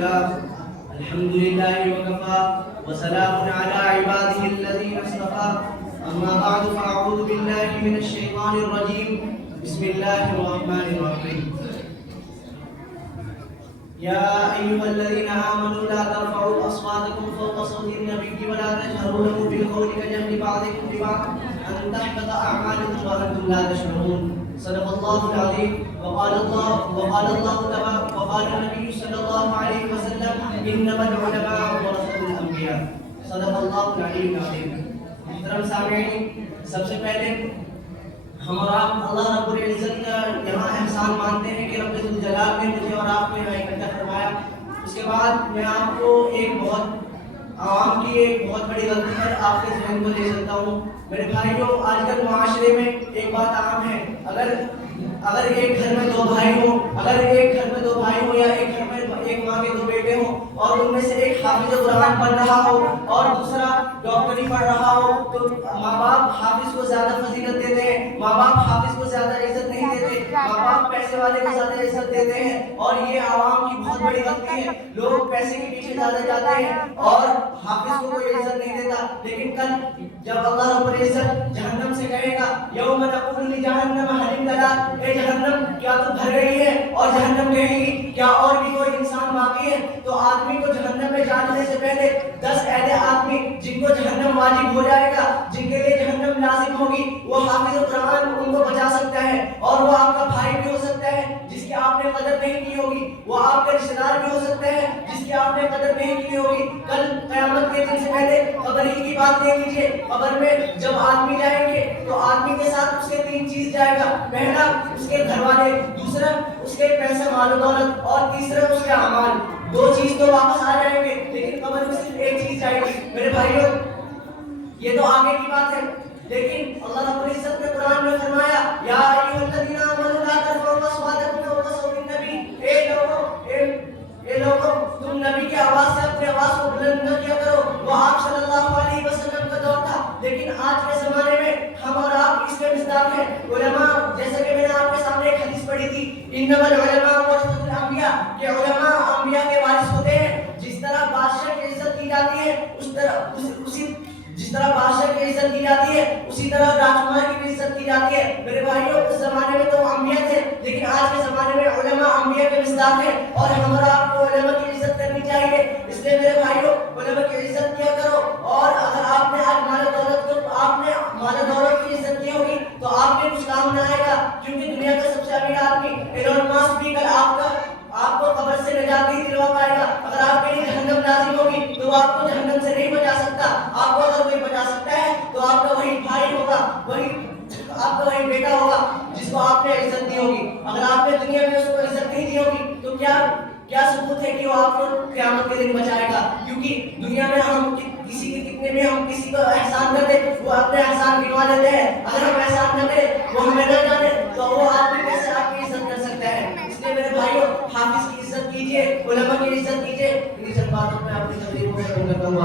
لله الحمد لله وكفى وسلام على عباده الذين اصطفى أما بعد فأعوذ بالله من الشيطان الرجيم بسم الله الرحمن الرحيم يا أيها الذين آمنوا لا ترفعوا أصواتكم فوق صوت النبي ولا تجهروا له بالقول كجهر بعضكم ببعض أن تحبط أعمالكم وأنتم لا تشعرون. صدق الله العظيم. وقال الله تبارك وقال النبي صلى الله عليه وسلم إنما العلماء ورثة الأنبياء. صدق الله العلي العظيم. محترم سامعین، سب سے پہلے ہم اور آپ اللہ رب العزت کا یہاں احسان مانتے ہیں کہ رب الجلال نے مجھے اور آپ کو یہاں اکٹھا فرمایا. اس کے بعد میں آپ کو عوام کی ایک بہت بڑی غلطی پر آپ کے ذہن کو لے سکتا ہوں. میرے بھائیوں، آج کل معاشرے میں ایک بات عام ہے، اگر ایک گھر میں دو بھائی ہوں یا ایک گھر میں ایک ماں کے دو بیٹے ہوں اور ان میں سے ایک حافظ قرآن پڑھ رہا ہو اور دوسرا ڈاکٹری پڑھ رہا ہو، تو ماں باپ حافظ کو زیادہ فضیلت دیتے ہیں، ماں باپ حافظ کو زیادہ عزت نہیں دیتے، ماں باپ پیسے والے کو زیادہ عزت دیتے ہیں. اور یہ عوام کی بہت بڑی غلطی ہے. لوگ پیسے کے پیچھے زیادہ جاتے ہیں اور حافظ کو کوئی عزت نہیں دیتا. لیکن کل جب اللہ رب العزت جہنم سے کہے گا یوم نقول لجہنم هل امتلأت، اے جہنم کیا تو بھر گئی ہے؟ اور جہنم کہے گی کیا اور بھی کوئی انسان باقی ہے؟ تو آدمی کو جہنم میں جانے سے پہلے 10 ایسے آدمی جن کو جہنم واجب ہو جائے گا، جن کے لیے جہنم لازم ہوگی، وہ حافظ قرآن ان کو بچا سکتا ہے. اور وہ آپ کا بھائی بھی ہو سکتا ہے جس کی آپ نے قدر نہیں کی ہوگی، وہ آپ کا رشتہ دار بھی ہو سکتا ہے جس کی آپ نے قدر نہیں کی ہوگی. کل قیامت کے دن سے پہلے قبر ہی کی بات لے لیجیے. قبر میں جب آدمی جائیں گے تو آدمی کے ساتھ اس کے 3 چیز جائے گا. پہلا اس کے گھر والے، دوسرا اس کے پیسے مال و دولت، اور تیسرا اس کے اعمال. 2 چیز تو واپس آ جائیں گے لیکن قبر میں صرف ایک چیز جائے گی. میرے بھائیوں، یہ تو آگے کی بات ہے، لیکن اللہ رب العزت نے قرآن میں فرمایا یا ایھا الذین آمنوا لا ترفعوا اصواتکم فوق صوت النبی، اے لوگوں تم نبی کی آواز سے اپنی آواز کو بلند نہ کیا کرو. وہ آپ صلی اللہ علیہ وسلم کا دور تھا، لیکن آج کے زمانے میں ہم اور آپ اس کے مصداق ہیں. علماء، جیسا کہ میں نے آپ کے سامنے ایک حدیث پڑھی تھی، انما العلماء ورثۃ الانبیاء، کہ علماء انبیاء کے وارث ہوتے ہیں. جس طرح بادشاہ کی عزت کی جاتی ہے اسی طرح راجکمار کی بھی عزت کی جاتی ہے. میرے بھائیوں، اس زمانے میں تو انبیاء تھے، لیکن آج کے زمانے میں علماء انبیاء کے مصداق ہیں اور ہمارا آپ کو علماء کی عزت کرنی چاہیے. اس لیے میرے بھائیوں، علماء کی عزت کیا کرو. اور اگر آپ نے آج مال و دولت کی عزت کی ہوگی تو آپ کے کچھ کام نہ آئے گا، کیونکہ دنیا کا سب سے امیر آدمی ایلون ماسک بھی کل آپ کو قبر سے نجات نہیں دلوا پائے گا. اگر آپ کے لیے جہنم لازم ہوگی تو وہ آپ کو جہنم سے نہیں بچا سکتا. آپ کو اگر کوئی بچا سکتا ہے تو آپ کا وہی بھائی ہوگا، آپ کا وہی بیٹا ہوگا جس کو آپ نے عزت دی ہوگی. اگر آپ نے دنیا میں اس کو عزت نہیں دی ہوگی تو کیا ثبوت ہے کہ وہ آپ کو قیامت کے دن بچائے گا؟ کیونکہ دنیا میں ہم کسی کو احسان کر دیں وہ اپنے احسان گنوا لیتے ہیں. اگر ہم احسان نہ کریں، وہ ہمیں نہ جانے، تو وہ آدمی کیسے آپ کی عزت کر سکتا ہے؟ اس لیے میرے بھائیوں، حافظ کی عزت کیجیے، علماء کی عزت کیجیے. انہیں سب باتوں میں اپنی تقریر کو ختم کرتا ہوں.